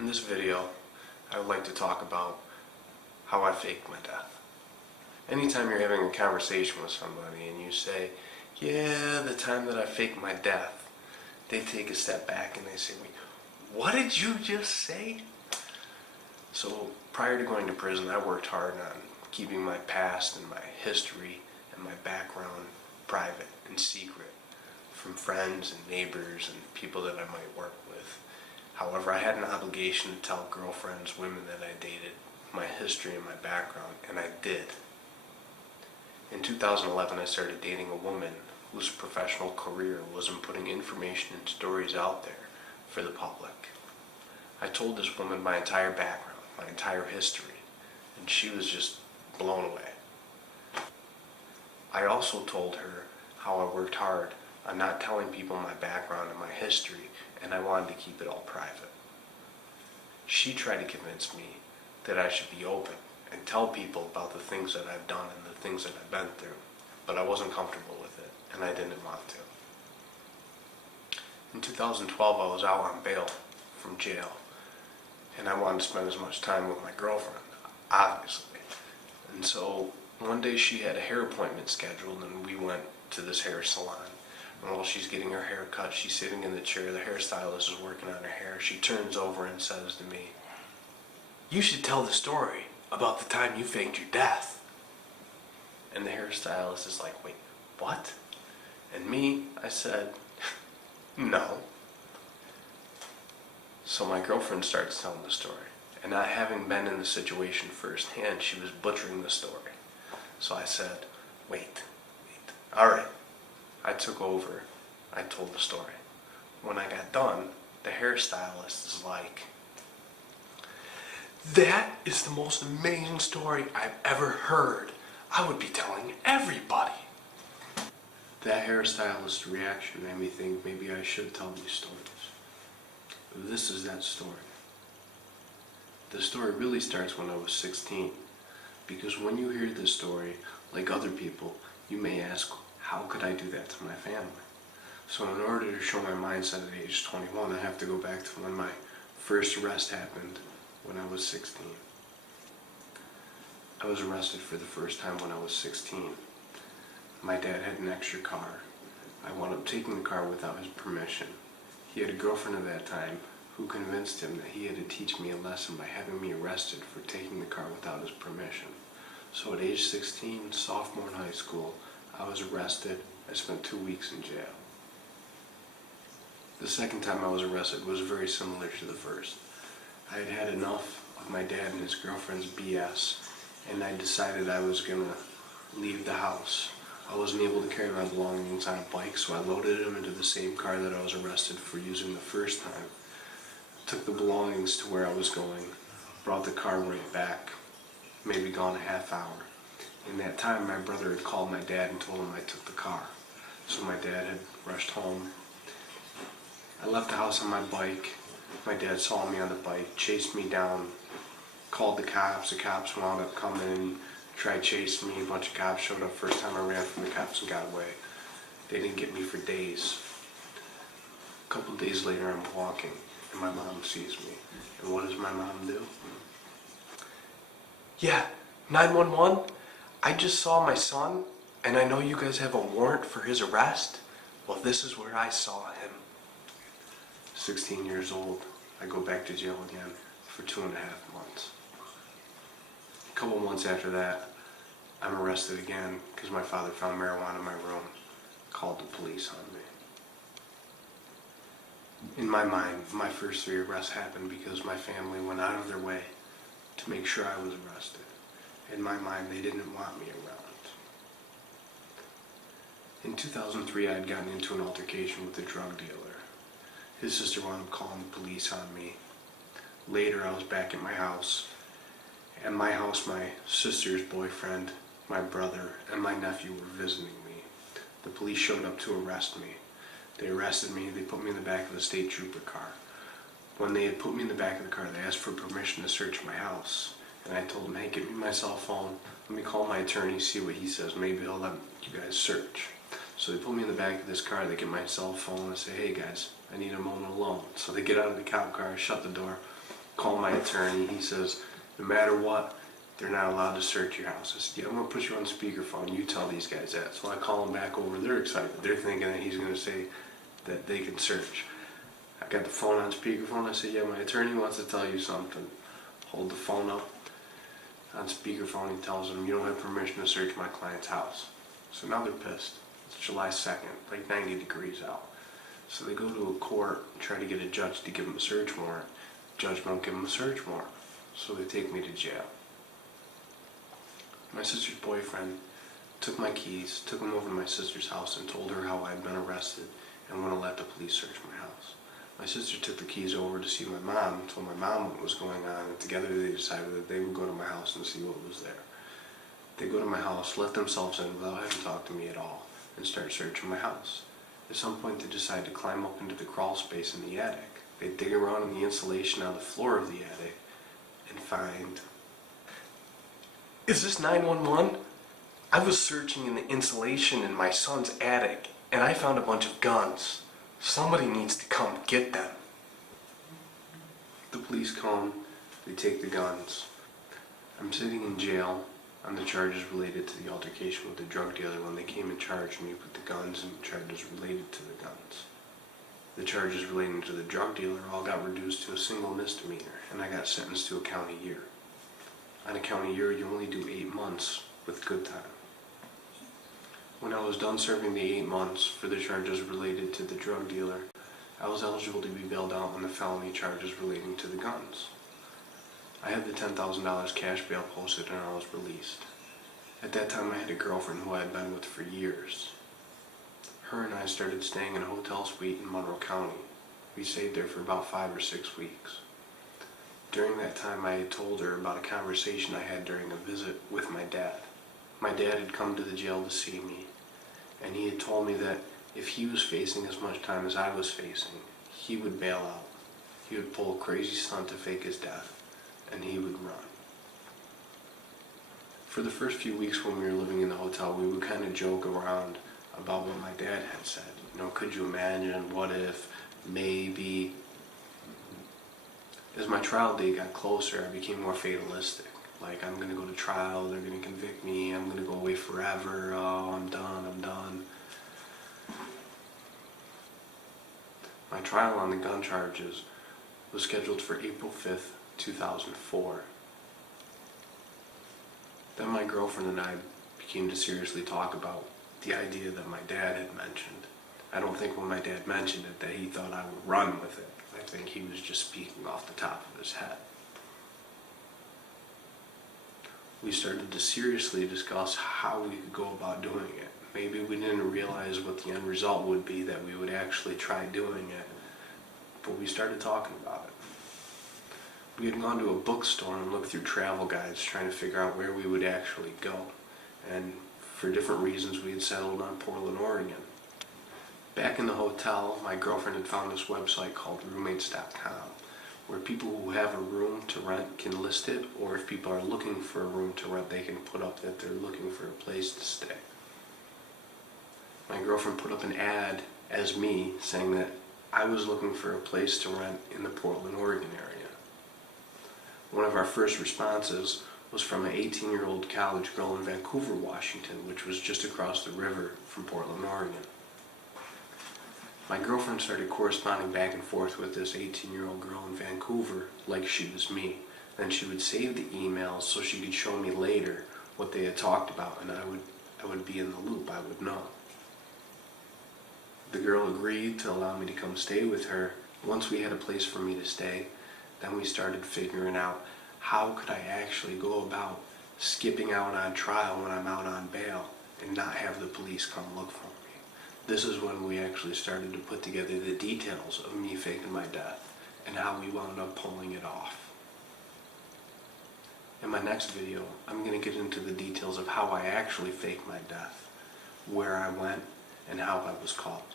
In this video, I would like to talk about how I faked my death. Anytime you're having a conversation with somebody and you say, yeah, the time that I faked my death, they take a step back and they say, wait, what did you just say? So prior to going to prison, I worked hard on keeping my past and my history and my background private and secret from friends and neighbors and people that I might work with. However, I had an obligation to tell girlfriends, women that I dated, my history and my background, and I did. In 2011, I started dating a woman whose professional career was in putting information and stories out there for the public. I told this woman my entire background, my entire history, and she was just blown away. I also told her how I worked hard on not telling people my background and my history, and I wanted to keep it all private. She tried to convince me that I should be open and tell people about the things that I've done and the things that I've been through, but I wasn't comfortable with it, and I didn't want to. In 2012, I was out on bail from jail, and I wanted to spend as much time with my girlfriend, obviously. And so one day she had a hair appointment scheduled, and we went to this hair salon. And while she's getting her hair cut, she's sitting in the chair, the hairstylist is working on her hair. She turns over and says to me, "You should tell the story about the time you faked your death." And the hairstylist is like, "Wait, what?" And me, I said, "No." So my girlfriend starts telling the story. And not having been in the situation firsthand, she was butchering the story. So I said, wait, all right. I took over. I told the story. When I got done, the hairstylist is like, "That is the most amazing story I've ever heard. I would be telling everybody." That hairstylist's reaction made me think maybe I should tell these stories. This is that story. The story really starts when I was 16, because when you hear this story, like other people, you may ask, how could I do that to my family? So in order to show my mindset at age 21, I have to go back to when my first arrest happened when I was 16. I was arrested for the first time when I was 16. My dad had an extra car. I wound up taking the car without his permission. He had a girlfriend at that time who convinced him that he had to teach me a lesson by having me arrested for taking the car without his permission. So at age 16, sophomore in high school, I was arrested. I spent 2 weeks in jail. The second time I was arrested was very similar to the first. I had had enough of my dad and his girlfriend's BS, and I decided I was going to leave the house. I wasn't able to carry my belongings on a bike, so I loaded them into the same car that I was arrested for using the first time. Took the belongings to where I was going, brought the car right back, maybe gone a half hour. In that time, my brother had called my dad and told him I took the car. So my dad had rushed home. I left the house on my bike. My dad saw me on the bike, chased me down, called the cops. The cops wound up coming, tried chasing me. A bunch of cops showed up. First time I ran from the cops and got away. They didn't get me for days. A couple days later, I'm walking, and my mom sees me. And what does my mom do? "Yeah, 911? I just saw my son, and I know you guys have a warrant for his arrest. Well, this is where I saw him." 16 years old, I go back to jail again for 2.5 months. A couple months after that, I'm arrested again because my father found marijuana in my room, called the police on me. In my mind, my first 3 arrests happened because my family went out of their way to make sure I was arrested. In my mind, they didn't want me around. In 2003, I had gotten into an altercation with a drug dealer. His sister wound up calling the police on me. Later, I was back at my house. At my house, my sister's boyfriend, my brother, and my nephew were visiting me. The police showed up to arrest me. They arrested me. They put me in the back of the state trooper car. When they had put me in the back of the car, they asked for permission to search my house. And I told them, "Hey, give me my cell phone. Let me call my attorney, see what he says. Maybe he'll let you guys search." So they put me in the back of this car. They get my cell phone and say, "Hey guys, I need a moment alone." So they get out of the cop car, shut the door. call my attorney. He says, no matter what, they're not allowed to search your house. I said, yeah, I'm going to put you on speakerphone. You tell these guys that. So I call them back over. They're excited. They're thinking that he's going to say that they can search. I got the phone on speakerphone. I said, yeah, my attorney wants to tell you something. Hold the phone up on speakerphone. He tells them, you don't have permission to search my client's house. So now they're pissed. It's July 2nd, like 90 degrees out. So they go to a court and try to get a judge to give them a search warrant. Judge won't give them a search warrant. So they take me to jail. My sister's boyfriend took my keys, took them over to my sister's house and told her how I'd been arrested and wouldn't let the police search my house. My sister took the keys over to see my mom and told my mom what was going on, and together they decided that they would go to my house and see what was there. They go to my house, let themselves in without having talked to me at all, and start searching my house. At some point they decide to climb up into the crawl space in the attic. They dig around in the insulation on the floor of the attic and find... Is this 911? I was searching in the insulation in my son's attic and I found a bunch of guns. Somebody needs to come get them. The police come, they take the guns. I'm sitting in jail on the charges related to the altercation with the drug dealer when they came and charged me with the guns and charges related to the guns. The charges relating to the drug dealer all got reduced to a single misdemeanor, and I got sentenced to a county year. On a county year, you only do 8 months with good time. When I was done serving the 8 months for the charges related to the drug dealer, I was eligible to be bailed out on the felony charges relating to the guns. I had the $10,000 cash bail posted and I was released. At that time I had a girlfriend who I had been with for years. Her and I started staying in a hotel suite in Monroe County. We stayed there for about 5 or 6 weeks. During that time I had told her about a conversation I had during a visit with my dad. My dad had come to the jail to see me, and he had told me that if he was facing as much time as I was facing, he would bail out. He would pull a crazy stunt to fake his death, and he would run. For the first few weeks when we were living in the hotel, we would kind of joke around about what my dad had said. You know, could you imagine, what if, maybe. As my trial date got closer, I became more fatalistic. Like, I'm going to go to trial, they're going to convict me, I'm going to go away forever, oh, I'm done. My trial on the gun charges was scheduled for April 5th, 2004. Then my girlfriend and I began to seriously talk about the idea that my dad had mentioned. I don't think when my dad mentioned it that he thought I would run with it. I think he was just speaking off the top of his head. We started to seriously discuss how we could go about doing it. Maybe we didn't realize what the end result would be, that we would actually try doing it, but we started talking about it. We had gone to a bookstore and looked through travel guides trying to figure out where we would actually go, and for different reasons we had settled on Portland, Oregon. Back in the hotel, my girlfriend had found this website called roommates.com, where people who have a room to rent can list it, or if people are looking for a room to rent, they can put up that they're looking for a place to stay. My girlfriend put up an ad as me saying that I was looking for a place to rent in the Portland, Oregon area. One of our first responses was from an 18-year-old college girl in Vancouver, Washington, which was just across the river from Portland, Oregon. My girlfriend started corresponding back and forth with this 18-year-old girl in Vancouver like she was me. Then she would save the emails so she could show me later what they had talked about, and I would be in the loop. I would know. The girl agreed to allow me to come stay with her. Once we had a place for me to stay, then we started figuring out how could I actually go about skipping out on trial when I'm out on bail and not have the police come look for me. This is when we actually started to put together the details of me faking my death and how we wound up pulling it off. In my next video, I'm going to get into the details of how I actually faked my death, where I went, and how I was caught.